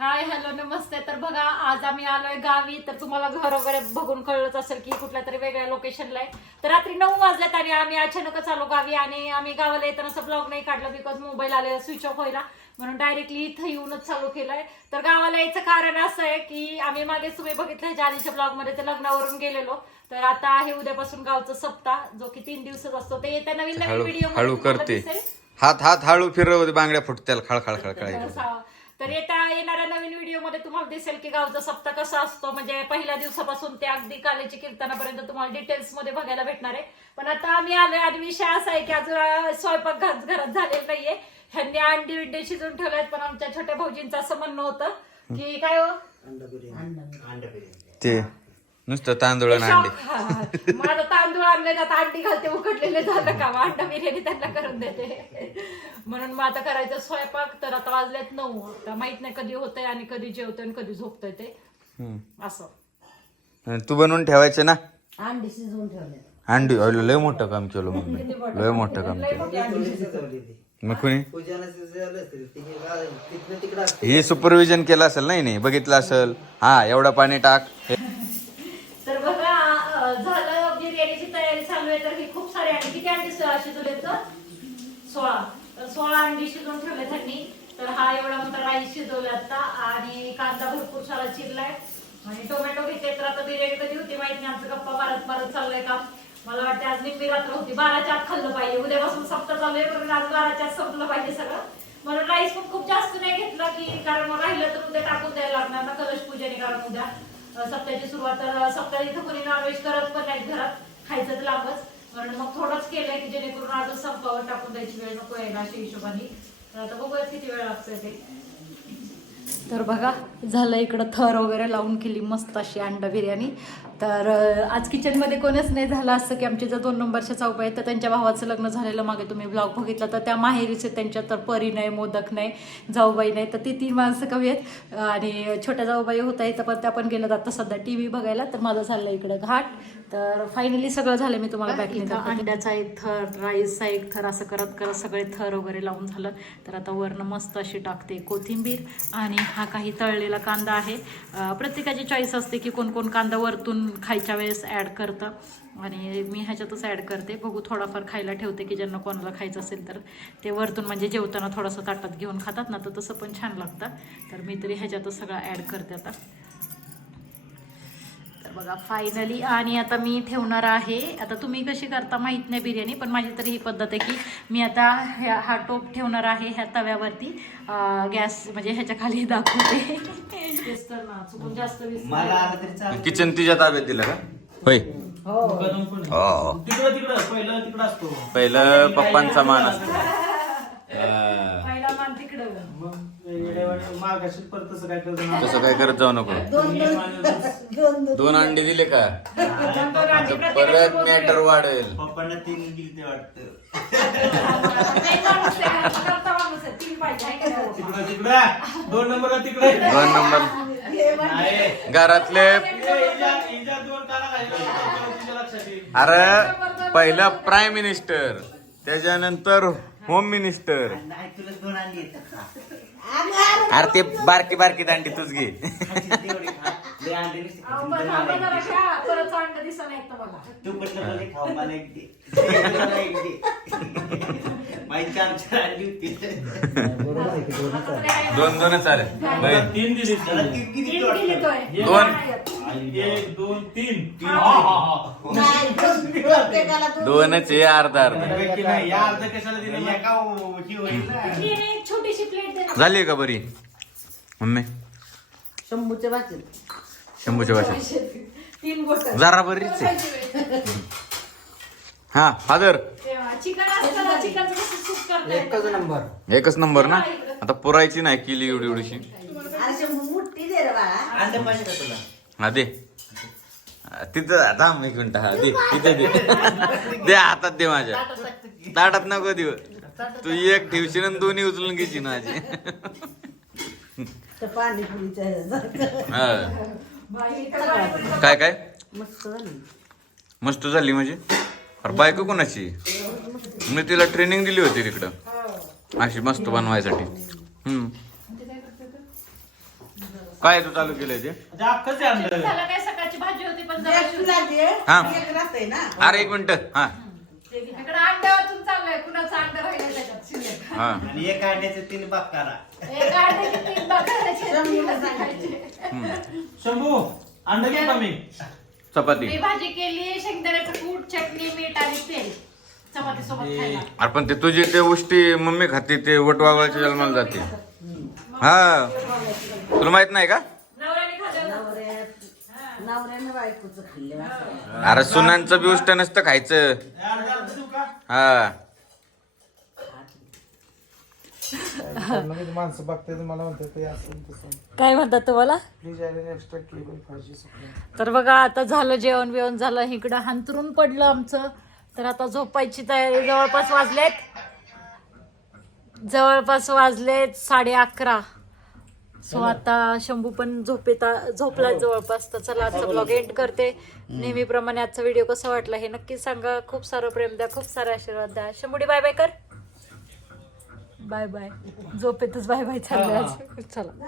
Hi hello नमस्ते. तर बघा आज आम्ही आलोय गावी. तर तुम्हाला घर वगैरे बघून कळलंच असेल की कुठल्या तरी वेगळ्या लोकेशनला आहे. तर रात्री नऊ वाजल्यात आणि आम्ही अचानकच आलो गावी आणि आम्ही गावाला येताना असं ब्लॉग नाही काढला बिकॉज मोबाईल आलेला स्विच ऑफ व्हायला. म्हणून डायरेक्टली इथं येऊनच चालू केलंय. तर गावाला यायचं कारण असं आहे की आम्ही मागे तुम्ही बघितलं ह्याच्या आधीच्या ब्लॉगमध्ये ते लग्नावरून गेलेलो. तर आता आहे उद्यापासून गावचं सप्ताह जो की तीन दिवसाचा असतो. ते येत्या नवीन नवीन हळू व्हिडिओ हळू करते. हात हात हळू फिरव बांगड्या फुटत्याल खळ खळ खळ खळ असावा. तर येत्या येणाऱ्या नवीन व्हिडिओमध्ये तुम्हाला दिसेल की गावचा सप्ताह कसा असतो. म्हणजे पहिल्या दिवसापासून ते अगदी कालेची कीर्तनापर्यंत तुम्हाला डिटेल्समध्ये बघायला भेटणार आहे. पण आता आम्ही आलोय आणि विषय असा आहे की अजून स्वयंपाक घरात झालेला नाहीये. ह्यांनी अंडी विंडी शिजून ठेवल्यात पण आमच्या छोट्या भाऊजींचं असं म्हणणं होतं की काय हो? ते. नुसतं तांदूळ आणि अंडे. शॉक. माझा तांदूळ आणले जात अंडी घालते उकडलेले झालं का? अंडा बिर्याणी त्यांना करून देते. म्हणून मग आता करायचं स्वयंपाक तर आता वाजलेत नऊ. आता माहीत नाही कधी होतंय आणि कधी जेवतोय आणि कधी झोपतोय ते. हम्म. असं. आणि तू बनवून ठेवायचे ना? अंडी शिजवून ठेवले अंडी अरे लय मोठं काम केलं मग लय मोठं काम केलं. मग कुणी? हे सुपरविजन केलं असेल नाही नाही? बघितलं असेल? हा एवढं पाणी टाक. हे तर बघा अं, झालं बिर्याणीची तयारी चालू आहे तर ही खूप सारे अंडी. किती अंडी शिजवले तर सोळा. तर सोळा अंडी शिजवून ठेवले त्यांनी. तर हा एवढा मोठा राईस शिजवला आता. आणि कांदा भरपूर सारा चिरलाय. आणि टोमॅटो घेते तर आता रेट कधी होती माहीत नाही. आमचं गप्पा मारत मारत चाललंय काम. मला वाटतं आज निम्मी रात्र होती. बाराच्या आत खाल्लं पाहिजे. उद्यापासून सप्ताह चालू आहे म्हणून आज बाराच्या आत संपलं पाहिजे सगळं. म्हणून राईस पण खूप जास्त नाही घेतला की कारण मग राहिलं तर उद्या टाकून द्यायला लागणार ना. कलश पूजेने कारण उद्या. सप्त्याची सुरुवात. तर सप्ताह इथं कोणी नॉनव्हेज करत पण नाहीत घरात. खायचं तर लांबच कारण मग थोडंच केलंय की जेणेकरून अजून संपावर टाकून द्यायची वेळ नको यायला अशा हिशोबाने. तर आता बघूया किती वेळ लागतोय ते. तर बघा झालं इकडं थर वगैरे लावून केली मस्त अशी अंडा बिर्याणी. तर आज किचनमध्ये कोणीच नाही झालं असं की आमचे जर दोन नंबरच्या चौपा आहेत तर त्यांच्या भावाचं लग्न झालेलं मागे तुम्ही ब्लॉग बघितला तर त्या माहेरीचे त्यांच्या तर परी नाही मोदक नाही जाऊबाई नाही तर ती तीन माणसं कमी आहेत. आणि छोट्या जाऊबाई होता इथं पण त्या पण गेल्या आता सध्या टी व्ही बघायला तर माझं झालं इकडं घाट. तर फायनली सगळं झालं मी तुम्हाला बॅकिंग अंड्याचा एक थर राईसचा एक थर असं करत करत सगळे थर वगैरे लावून झालं. तर आता वरनं मस्त अशी टाकते कोथिंबीर आणि हा काही तळलेला कांदा आहे. प्रत्येकाची चॉईस असते की कोण कोण कांदा वरतून खायच्या वेळेस ॲड करतं. आणि मी ह्याच्यातच ॲड करते. बघू थोडाफार खायला ठेवते की ज्यांना कोणाला खायचं असेल तर. ते वरतून म्हणजे जेवताना थोडंसं ताटात घेऊन खातात ना तर तसं पण छान लागतं. तर मी तरी ह्याच्यातच सगळं ॲड करते आता. बघा फायनली आणि आता मी ठेवणार आहे. आता तुम्ही कशी करता माहीत नाही बिर्याणी पण माझी तरी ही पद्धत आहे की मी आता ह्या हा टोप ठेवणार आहे ह्या तव्यावरती. गॅस म्हणजे ह्याच्या खाली दाखवते. तेच तर ना, चुकून जास्त वीस- किचन तिच्या ताब्यात दिलं का? होय. हो. तिकडं तिकडं पहिलं तिकडं असतो. पहिलं पप्पांचा मान असतो हा. पहिला मान तिकडं मग परत तसं काय करत नाही. तसं काय करत जाऊ नको दोन दोन दोन दोन दोन अंडे दिले का अंडी तर परत मॅटर वाढेल पप्पांना तीन गेली ते वाटतं? तिकडं तिकडं दोन नंबर तिकडे दोन नंबर नाही घरातले दोन खायला लक्षात येईल अरे पहिलं प्राईम मिनिस्टर त्याच्यानंतर होम मिनिस्टर नाही तुला दोन अंडी येतात का अरे ते बारकी बारकी दांडी तूच घे खायची तेवढी खा. लय अंडी नुसती अहो, खायची. पण दोन थांबा अंडी. जरा घ्या, परत अंड दिसत नाही तर मला तू पण मला एक खाऊ मला एक दे मला एक दे माहिती आमच्या अंडी होती दोन दोनच आले बाई, तीन दिली त्याला तीन किती तीन वाटतं? दिली तोय. दोन. एक दोन तीन नाही, प्रत्येकाला दोनच आहे अर्धा अर्धा. पैकी नाही या अर्ध कशाला दिलं? एका एका ही होईल ना. तीन एक छोटीशी प्लेट दे ना. झाली का बरी? मम्मी. शंभूच्या भाजी शंभूच्या भाषेत तीन गोष्ट जरा बरीच आहे हा फादर चिकन असतं ना चिकनचं कसं सूप करता येतं. एकच नंबर. ना? आता पुरायची नाही केली एवढी एवढीशी अरे शंभू मुठ्ठी दे रे बाळा. अंड पाहिजे का तुला. हा दे. तिथं थांब एक मिनिट हा दे तिथे दे. दे हातात दे माझ्या. ताटात नको देऊ. तू एक ठेवशील आणि दोन्ही उचलून घेशील माझी. हा. काय काय? मस्त झाली. मस्त झाली म्हणजे? अरे बायको कोणाची? मी तिला ट्रेनिंग दिली होती तिकडं. अशी मस्त बनवायसाठी. हम्म. काय तू चालू केलंय ते? भाजी होती पण जरा तुला दे, हा. एक राहते ना. अरे एक मिनिट. हा. इकडे अंड्यावरून चाललंय. कुणाचं अंड राहिलं त्याच्यात? शिल्लक हा. आणि एक अंड्याचे तीन बाग करा. एक अंड्याचे तीन भाग करायचे, तीन भाग खायचे. शंभू अंड घे कमी चपाती. मी भाजी केली शेंगदाण्याचं कूट चटणी मीठ आणि तेल. चपाती सोबत खायला. अरे पण ते तुझी ते उष्टी मम्मी खाते ते वटवागळच्या जन्माला जाते. हा. तुला माहीत नाही का? नवऱ्याने बायकोचं खाल्लं असं. अरे सुनांचं बी उष्ट नसतं खायचं. हे. माणसं बघताय मला म्हणतात ते असं तसं काय म्हणतात तुम्हाला? प्लीज एक्स्ट्रा केबल तर बघा आता झालं जेवण बिवण झालं. इकडं हांतरून पडलं आमचं. तर आता झोपायची तयारी जवळपास वाजलेत. जवळपास वाजलेत साडे अकरा. सो आता शंभू पण झोपेत झोपला जवळपास तर चला आजचा ब्लॉग एंड करते. नेहमीप्रमाणे आजचा व्हिडिओ कसा वाटला हे नक्की सांगा. खूप सारं प्रेम द्या खूप सारे आशीर्वाद द्या. शंभूडी बाय बाय कर. बाय बाय झोपेतच बाय बाय चाललं आज. चला.